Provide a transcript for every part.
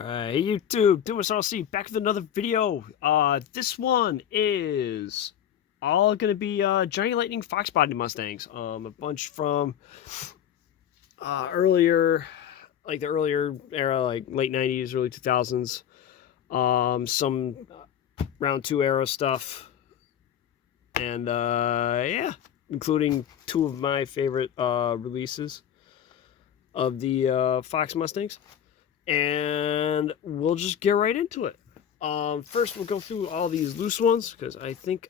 Hey YouTube, doing us all see back with another video. This one is all gonna be Johnny Lightning Fox-body Mustangs. A bunch from earlier, like the earlier era, like late '90s, early 2000s. Some round two era stuff, and yeah, including two of my favorite releases of the Fox Mustangs. And we'll just get right into it. First, we'll go through all these loose ones because I think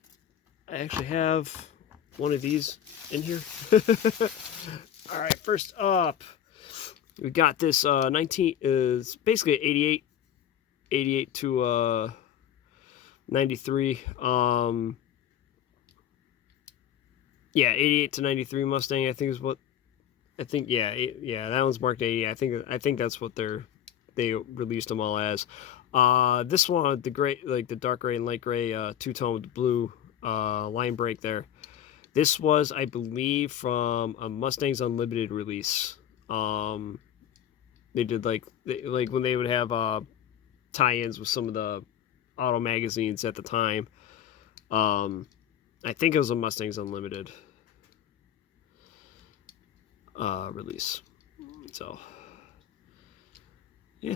I actually have one of these in here. All right, first up, we got this 19 is basically 88 to 93. Yeah, 88 to 93 Mustang. I think is what I think. Yeah, that one's marked 80. I think that's what they released them all as. This one, the gray, like the dark gray and light gray, two-tone with the blue line break there. This was, I believe, from a Mustangs Unlimited release. They did like when they would have tie-ins with some of the auto magazines at the time. I think it was a Mustangs Unlimited release. So yeah.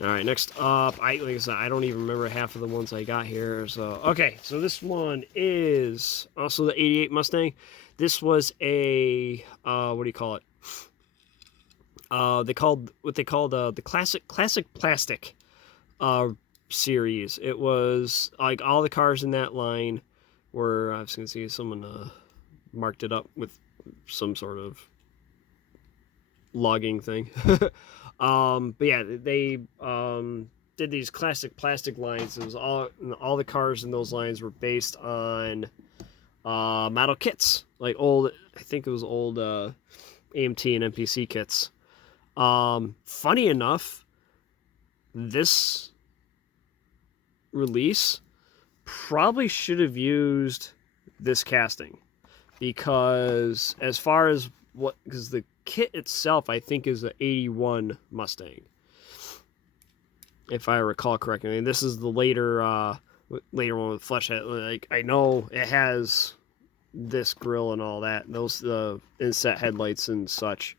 All right, next up, like I said, I don't even remember half of the ones I got here. So okay, so this one is also the '88 Mustang. This was a what do you call it? They called the classic plastic series. It was like all the cars in that line were. I was gonna see someone marked it up with some sort of logging thing. But yeah, they did these classic plastic lines. It was all the cars in those lines were based on model kits, like old. I think it was old AMT and MPC kits. Funny enough, this release probably should have used this casting because as far as because the kit itself, I think, is an 81 Mustang, if I recall correctly. I mean, this is the later one with flesh head. Like, I know it has this grill and all that, those inset headlights and such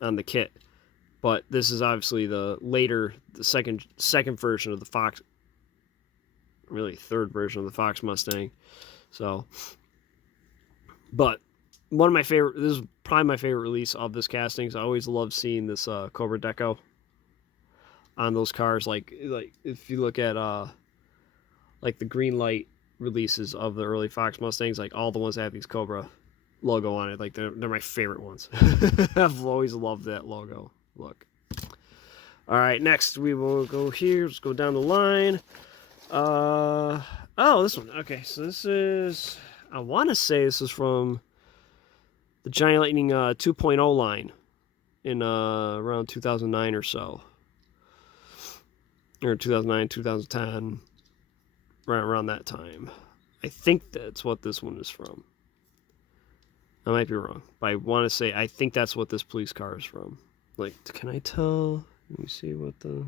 on the kit, but this is obviously the second version of the Fox, really third version of the Fox Mustang. So, but one of my favorite, this is probably my favorite release of this casting. I always love seeing this Cobra deco on those cars. Like if you look at like the green light releases of the early Fox Mustangs, like all the ones that have these Cobra logo on it, like they're my favorite ones. I've always loved that logo look. All right, next we will go here. Let's go down the line. Oh, this one. Okay, so this is, I want to say this is from the Johnny Lightning 2.0 line in around 2009 or so. Or 2009, 2010. Right around that time. I think that's what this one is from. I might be wrong, but I want to say I think that's what this police car is from. Like, can I tell? Let me see what the...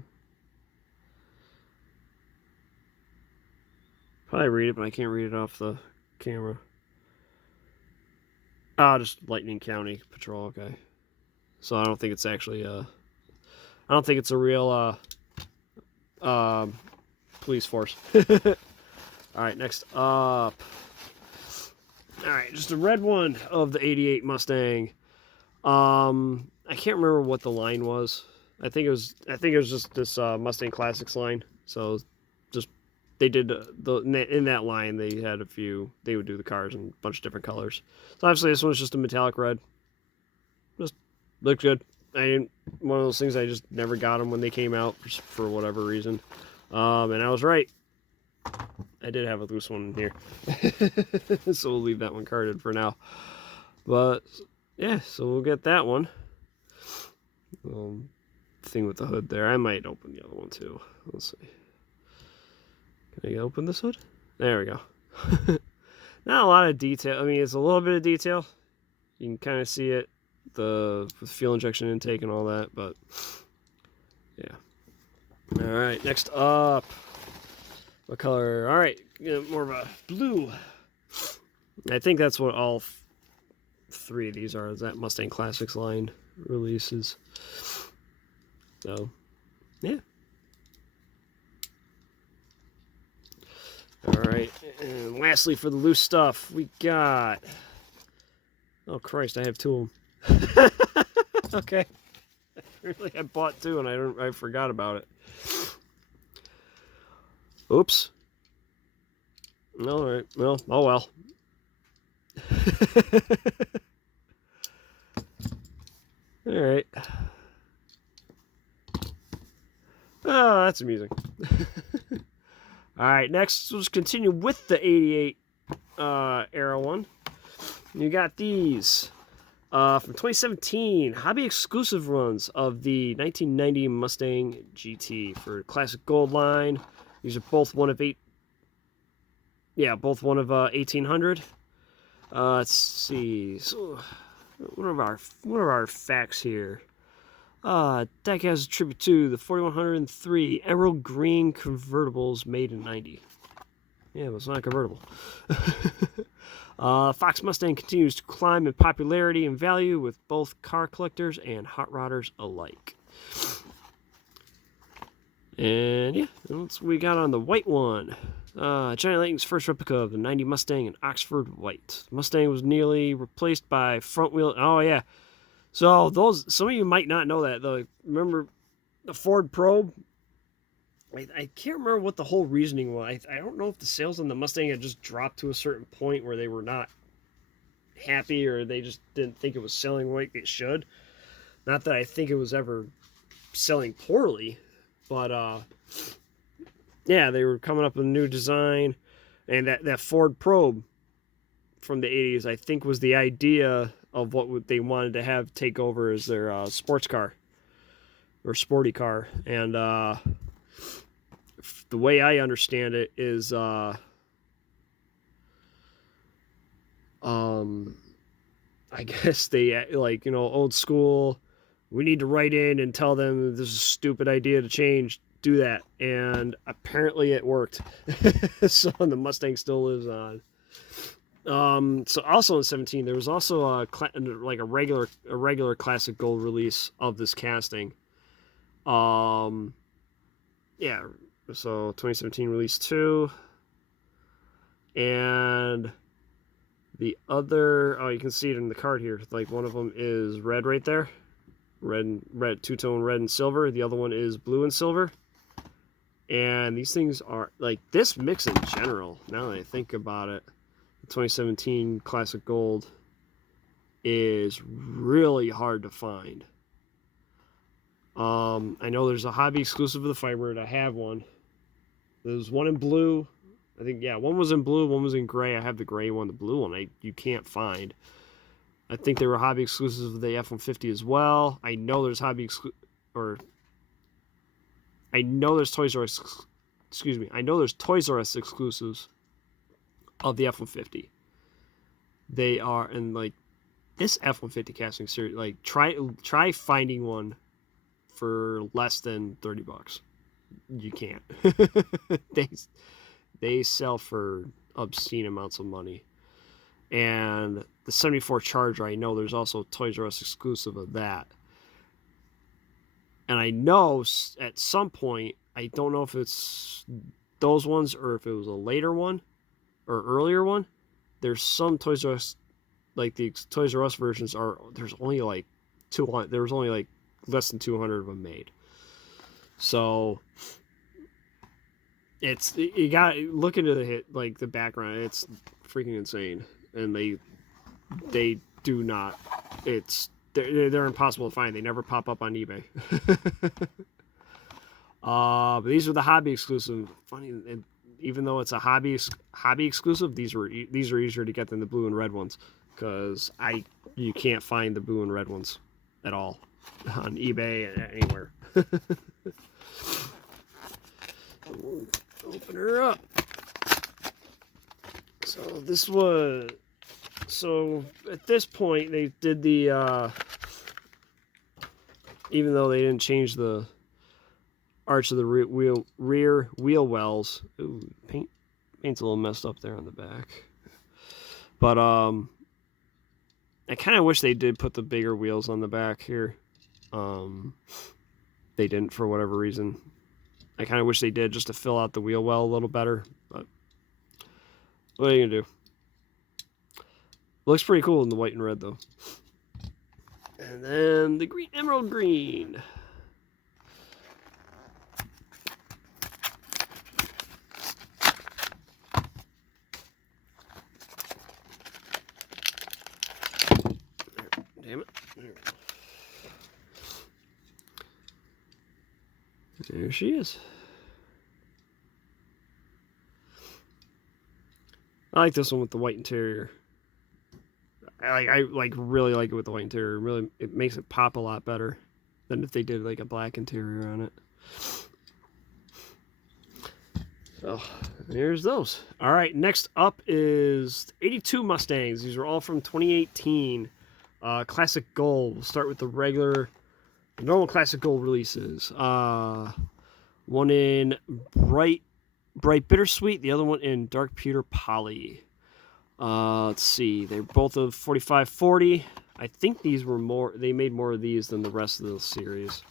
Probably read it, but I can't read it off the camera. Oh, just Lightning County Patrol, okay. So I don't think it's actually, I don't think it's a real, police force. Alright, next up. Alright, just a red one of the 88 Mustang. I can't remember what the line was. I think it was just this, Mustang Classics line. So, just, they did, in that line, they had a few, they would do the cars in a bunch of different colors. So obviously this one's just a metallic red. Just looked good. One of those things, I just never got them when they came out for whatever reason. And I was right. I did have a loose one in here. So we'll leave that one carded for now. But yeah, so we'll get that one. Thing with the hood there. I might open the other one too. Let's see. Can I open this hood? There we go. Not a lot of detail. I mean, it's a little bit of detail. You can kind of see it, the fuel injection intake and all that, but Yeah. All right, next up. What color? All right, more of a blue. I think that's what all three of these are. Is that Mustang Classics line releases? So, yeah. All right, and lastly for the loose stuff, we got. Oh Christ, I have two of them. Okay. Really, I bought two and I forgot about it. Oops. All right. Well, oh well. All right. Oh, that's amusing. All right. Next, let's continue with the '88 era one. You got these from 2017 hobby exclusive runs of the 1990 Mustang GT for classic gold line. These are both one of 8. Yeah, both one of 1800. Let's see. So, what are our facts here? Deck has a tribute to the 4103 Emerald Green convertibles made in 90. Yeah, but it's not convertible. Fox Mustang continues to climb in popularity and value with both car collectors and hot rodders alike. And yeah, that's what we got on the white one. Johnny Lightning's first replica of the 90 Mustang in Oxford white. The Mustang was nearly replaced by front wheel. Oh yeah, so some of you might not know that though. Remember the Ford Probe? I can't remember what the whole reasoning was. I don't know if the sales on the Mustang had just dropped to a certain point where they were not happy or they just didn't think it was selling like it should. Not that I think it was ever selling poorly, but yeah, they were coming up with a new design, and that Ford Probe from the 80s, I think, was the idea of what they wanted to have take over as their sports car or sporty car. And the way I understand it is I guess they, like, old school, we need to write in and tell them this is a stupid idea to change, do that, and apparently it worked. So the Mustang still lives on. So also in 17 there was also a regular classic gold release of this casting. Yeah, so 2017 release 2, and the other, you can see it in the card here, like one of them is red right there, red, two-tone red and silver. The other one is blue and silver. And these things are, like, this mix in general, now that I think about it, the 2017 Classic Gold is really hard to find. I know there's a hobby exclusive of the Firebird. I have one. There's one in blue. I think, yeah, one was in blue, one was in gray. I have the gray one. The blue one you can't find. I think they were hobby exclusives of the F-150 as well. I know there's I know there's Toys R Us, excuse me, I know there's Toys R Us exclusives of the F-150. They are, and like this F-150 casting series, like try finding one for less than $30. You can't. They sell for obscene amounts of money. And the 74 Charger, I know there's also Toys R Us exclusive of that. And I know at some point, I don't know if it's those ones or if it was a later one or earlier one, there's some Toys R Us, like the Toys R Us versions there's only like 200, there was only like less than 200 of them made. So you got to look into the background. It's freaking insane. And they do not, they're impossible to find. They never pop up on eBay. But these are the hobby exclusive. Funny, and even though it's a hobby exclusive, these are easier to get than the blue and red ones, because you can't find the blue and red ones at all on eBay anywhere. Open her up. So at this point they did the even though they didn't change the arch of the rear wheel wells. Ooh, paint's a little messed up there on the back. But I kind of wish they did put the bigger wheels on the back here. They didn't for whatever reason. I kind of wish they did just to fill out the wheel well a little better. But what are you gonna do? Looks pretty cool in the white and red though. And then the green, emerald green. Damn it. There she is. I like this one with the white interior. I really like it with the white interior. Really, it makes it pop a lot better than if they did like a black interior on it. So there's those. All right, next up is 82 Mustangs. These are all from 2018. Classic Gold. We'll start with the normal Classic Gold releases. One in bright bittersweet. The other one in dark pewter poly. Let's see. They're both of 4540. I think these were more. They made more of these than the rest of the series.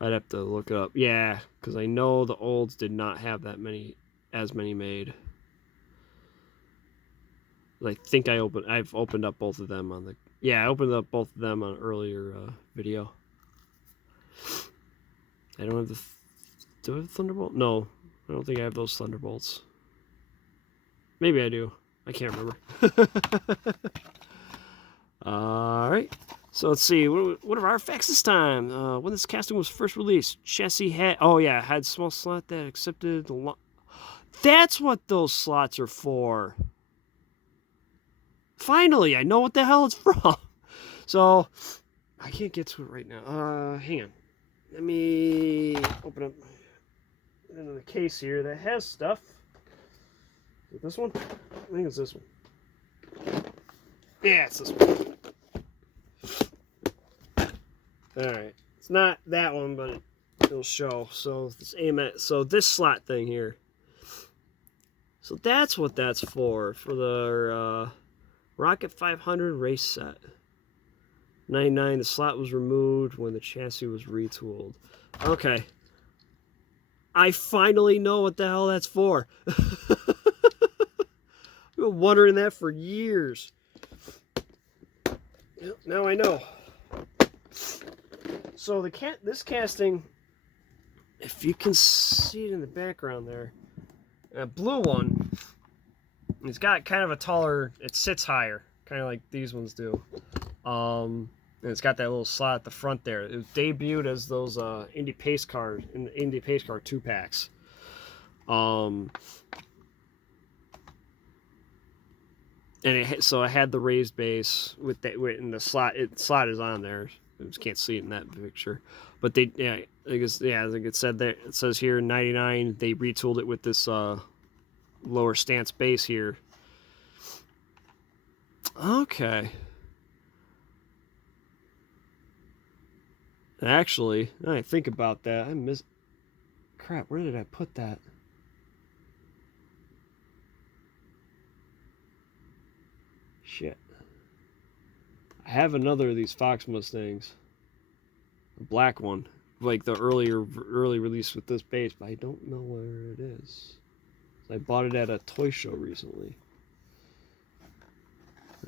I'd have to look it up. Yeah, because I know the olds did not have as many made. I think I've opened up both of them on the. Yeah, I opened up both of them on an earlier video. I don't have do I have Thunderbolt? No, I don't think I have those Thunderbolts. Maybe I do. I can't remember. All right. So let's see. What are our facts this time? When this casting was first released, chassis had... Oh, yeah. Had small slot that accepted the... That's what those slots are for. Finally, I know what the hell it's from. So, I can't get to it right now. Hang on. Let me open up the case here that has stuff. Is it this one? I think it's this one. Yeah, it's this one. Alright. It's not that one, but it'll show. So let's aim at this slot thing here. So that's what that's for the Rocket 500 race set. 99, the slot was removed when the chassis was retooled. Okay. I finally know what the hell that's for. I've been wondering that for years. Yep, now I know. So this casting, if you can see it in the background there, a blue one, it's got kind of a taller, it sits higher, kind of like these ones do. And it's got that little slot at the front there. It was debuted as those Indy Pace Car 2-packs. And so I had the raised base with that, and the slot. Slot is on there. You just can't see it in that picture, but they, yeah, I guess, yeah, like it said there. It says here 99. They retooled it with this lower stance base here. Okay. Actually, now I think about that, crap, where did I put that? Shit. I have another of these Fox Mustangs. A black one. Like the early release with this base, but I don't know where it is. I bought it at a toy show recently.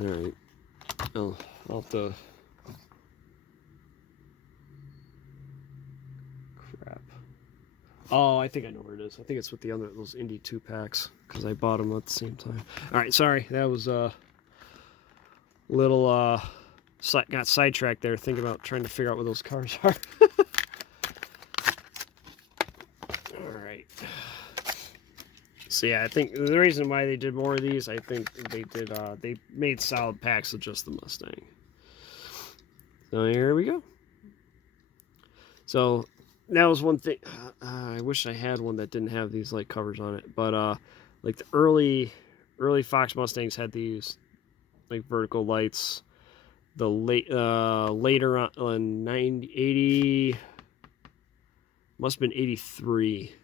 Alright. I'll have to... Crap. Oh, I think I know where it is. I think it's with those Indy 2-packs, because I bought them at the same time. Alright, sorry. That was little got sidetracked there thinking about trying to figure out what those cars are. Alright. So yeah, I think the reason why they did more of these, I think they made solid packs of just the Mustang. So here we go. So that was one thing. I wish I had one that didn't have these like covers on it, but like the early Fox Mustangs had these like vertical lights. The later on 80, Must have been 83.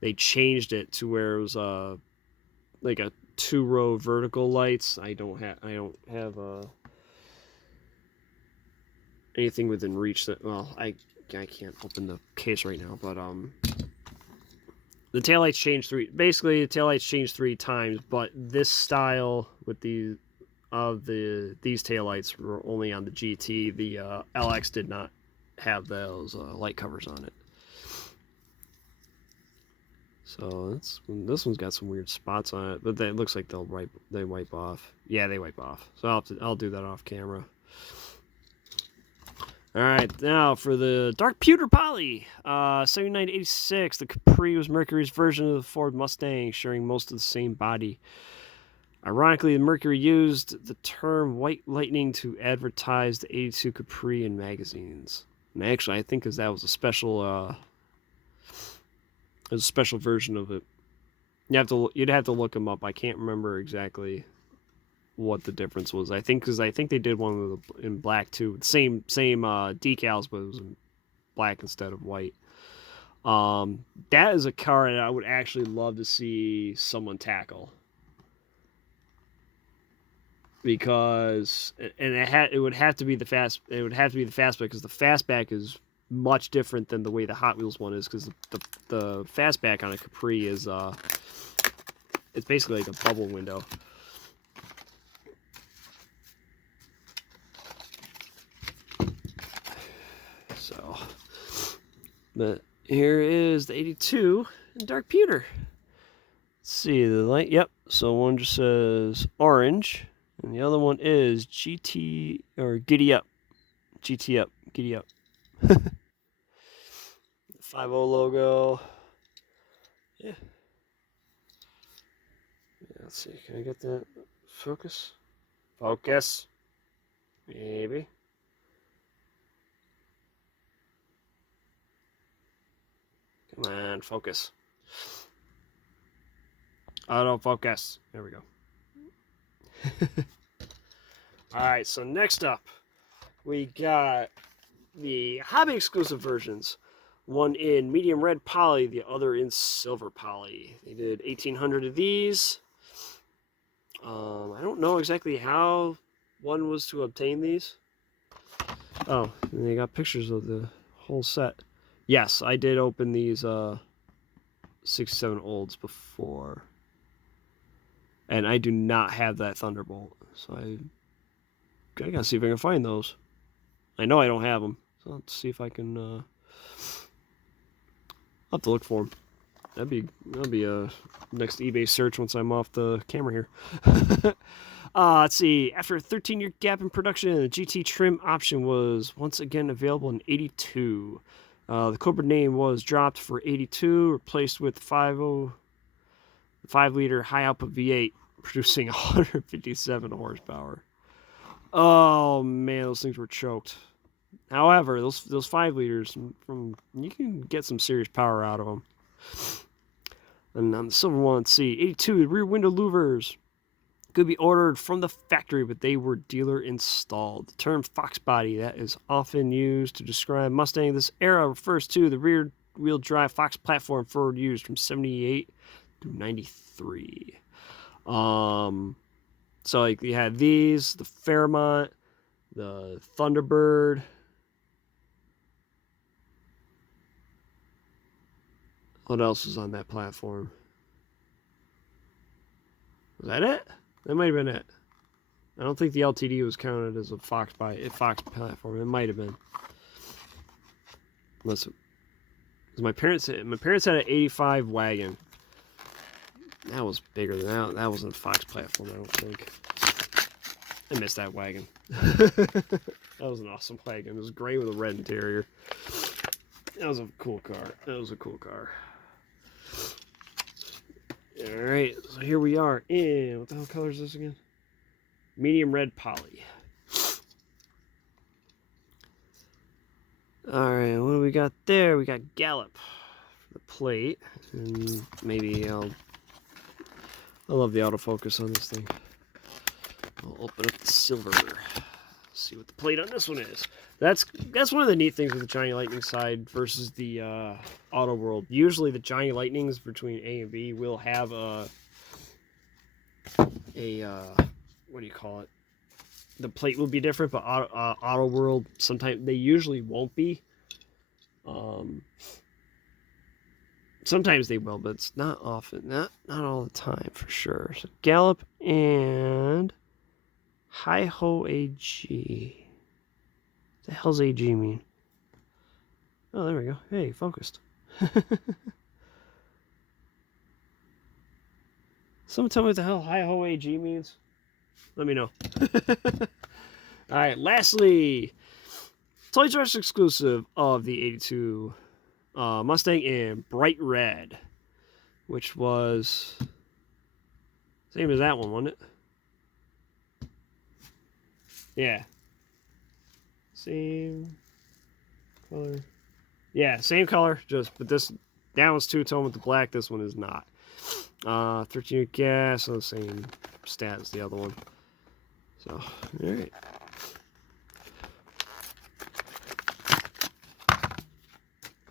They changed it to where it was like a 2-row vertical lights. I don't have anything within reach that, well, I can't open the case right now, but the taillights changed basically the taillights changed 3 times, but this style with these taillights were only on the GT. The LX did not have those light covers on it. So this one's got some weird spots on it, but it looks like they wipe off. Yeah, they wipe off. So I'll do that off camera. All right, now for the dark pewter poly, 79 to 86. The Capri was Mercury's version of the Ford Mustang, sharing most of the same body. Ironically, the Mercury used the term "white lightning" to advertise the 82 Capri in magazines. And actually, I think that was a special. There's a special version of it. You'd have to look them up. I can't remember exactly what the difference was. I think they did one in black too. Same decals, but it was in black instead of white. That is a car that I would actually love to see someone tackle, because it would have to be the fastback, because the fastback is much different than the way the Hot Wheels one is, because the fastback on a Capri is it's basically like a bubble window. So, but here is the 82 in dark pewter. Let's see the light. Yep. So one just says orange, and the other one is GT or Giddy Up. GT Up. Giddy Up. 50 logo. Yeah. Let's see. Can I get that focus? Focus. Maybe. Come on, focus. Autofocus. There we go. Alright, so next up, we got the hobby exclusive versions. One in medium red poly, the other in silver poly. They did 1,800 of these. I don't know exactly how one was to obtain these. Oh, and they got pictures of the whole set. Yes, I did open these 67 olds before. And I do not have that Thunderbolt. So I gotta see if I can find those. I know I don't have them. So let's see if I can... I'll have to look for them. That'll be a next eBay search once I'm off the camera here. Let's see. After a 13-year gap in production, the GT trim option was once again available in 82. The Cobra name was dropped for 82, replaced with 5-liter high-output V8, producing 157 horsepower. Oh man, those things were choked. However, those 5 liters, you can get some serious power out of them. And on the silver one, let's see, 82, the rear window louvers could be ordered from the factory, but they were dealer installed. The term Fox body that is often used to describe Mustang this era refers to the rear wheel drive Fox platform Ford used from 78 through 93. So like you had these, the Fairmont, the Thunderbird. What else was on that platform? Was that it? That might have been it. I don't think the LTD was counted as a Fox platform. It might have been. Unless my parents had an 85 wagon. That was bigger than that. That wasn't a Fox platform, I don't think. I missed that wagon. That was an awesome wagon. It was gray with a red interior. That was a cool car. Alright, so here we are in, what the hell color is this again? Medium red poly. Alright, what do we got there? We got Gallop for the plate. And maybe I love the autofocus on this thing. I'll open up the silver see what the plate on this one is. That's one of the neat things with the Johnny Lightning side versus the Auto World. Usually the Johnny Lightnings between A and B will have a what do you call it? The plate will be different, but Auto World sometimes they usually won't be. Sometimes they will, but it's not often. Not all the time for sure. So Gallop and Hi-Ho AG. What the hell's AG mean? Oh, there we go. Hey, focused. Someone tell me what the hell Hi-Ho AG means? Let me know. Alright, lastly, Toys R Us exclusive of the 82 Mustang in bright red, which was same as that one, wasn't it? Yeah. Same color. Yeah, same color, but that one's two-tone with the black, this one is not. 13 gas, so the same stat as the other one. So, alright.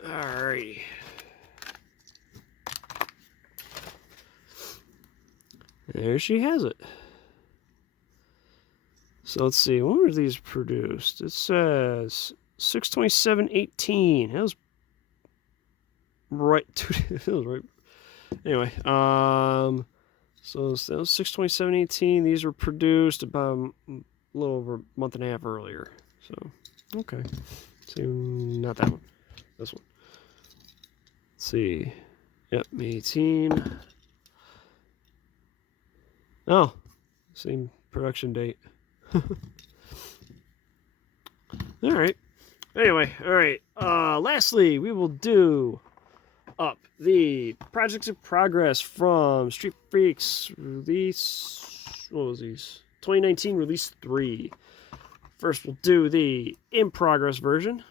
Alrighty. There she has it. So let's see, when were these produced? It says 6/27/18. That was right. That was right. Anyway, so that was 6/27/18. These were produced about a little over a month and a half earlier. So, okay. So not that one. This one. Let's see. Yep, May 18. Oh, same production date. Alright. Anyway, alright. Lastly, we will do up the projects in progress from Street Freaks release. What was these? 2019 release 3. First, we'll do the in progress version.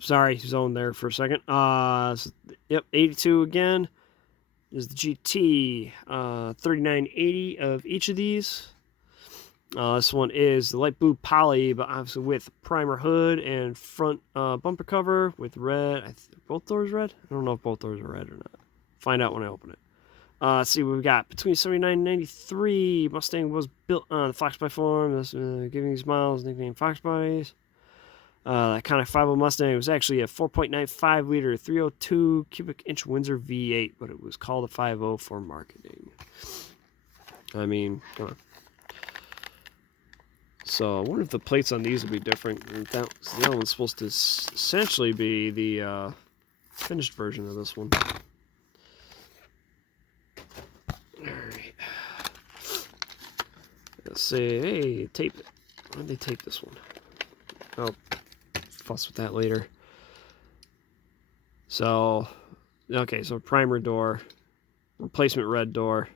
Sorry, zoned there for a second. Yep, 82 again is the GT. 3980 of each of these. This one is the light blue poly, but obviously with primer hood and front bumper cover with red. Both doors red? I don't know if both doors are red or not. Find out when I open it. Let's see what we've got. Between 79 and 93, Mustang was built on the Fox platform. That's giving these models nicknamed Fox bodies. Iconic 5.0 Mustang was actually a 4.95 liter 302 cubic inch Windsor V8, but it was called a 5.0 for marketing. I mean, come on. So I wonder if the plates on these will be different. The other one's supposed to essentially be the finished version of this one. Alright. Let's see. Hey, tape it. Why did they tape this one? Oh, fuss with that later. So, okay, so primer door, replacement red door,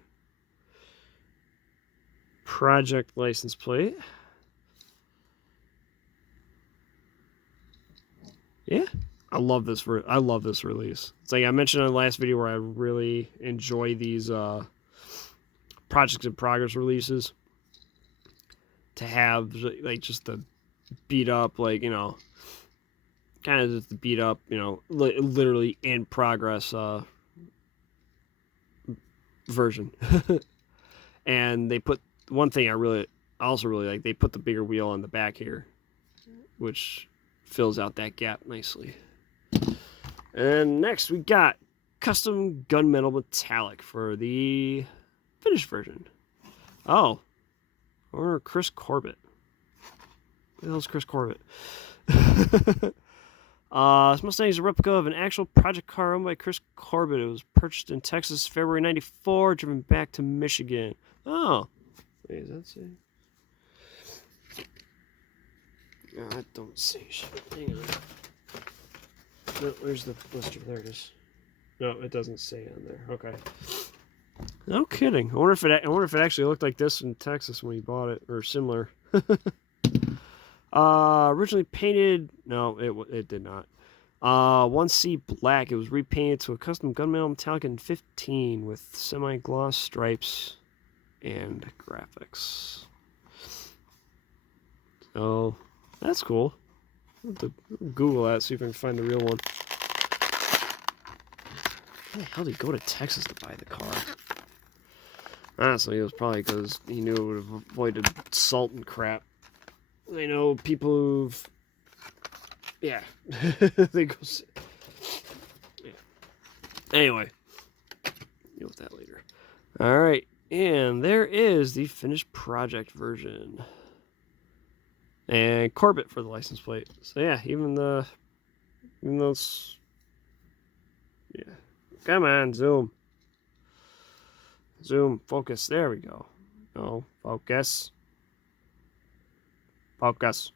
project license plate. Yeah, I love this release. It's like I mentioned in the last video where I really enjoy these projects in progress releases. To have like just the beat up, like, you know, kind of just the beat up, you know, literally in progress version. And they put one thing I also really like, they put the bigger wheel on the back here, which fills out that gap nicely. And next we got custom gunmetal metallic for the finished version. Oh, or Chris Corbett. What the hell's Chris Corbett? This Mustang is a replica of an actual project car owned by Chris Corbett. It was purchased in Texas February 94, driven back to Michigan. Oh. Wait, does that say? I don't see shit. Hang on. No, where's the blister? There it is. No, it doesn't say on there. Okay. No kidding. I wonder if it actually looked like this in Texas when he bought it, or similar. Originally painted. No, it did not. 1C black. It was repainted to a custom gunmetal metallic in 15 with semi-gloss stripes and graphics. So that's cool. I'll have to Google that, see if I can find the real one. Why the hell did he go to Texas to buy the car? Honestly, it was probably because he knew it would have avoided salt and crap. I know people who've... Yeah. They go... Yeah. Anyway. Deal with that later. Alright. And there is the finished project version. And Corbett for the license plate. So yeah, even though it's... Yeah. Come on, zoom. Zoom, focus. There we go. No, focus. Focus.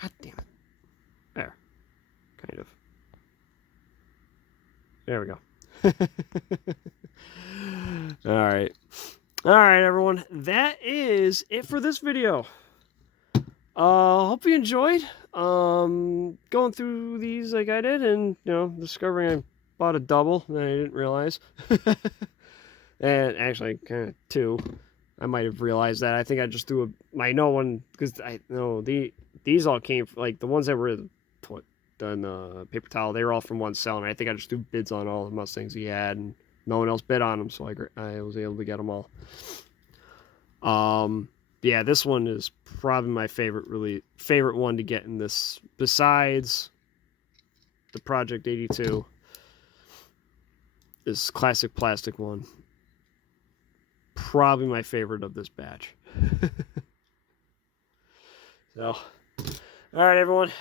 God damn it. There. Kind of. There we go. Alright. Alright, everyone. That is it for this video. Hope you enjoyed. Going through these like I did and, you know, discovering I bought a double that I didn't realize. And actually, kind of two. I might have realized that. I think I just threw my no one because I know these all came from, like the ones that were done paper towel. They were all from one seller. And I think I just threw bids on all the Mustangs he had, and no one else bid on them, so I was able to get them all. Yeah, this one is probably my favorite one to get in this, besides the Project 82. This classic plastic one. Probably my favorite of this batch. So, alright everyone.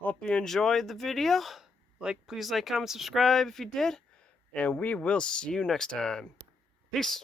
Hope you enjoyed the video. Please like, comment, subscribe if you did. And we will see you next time. Peace.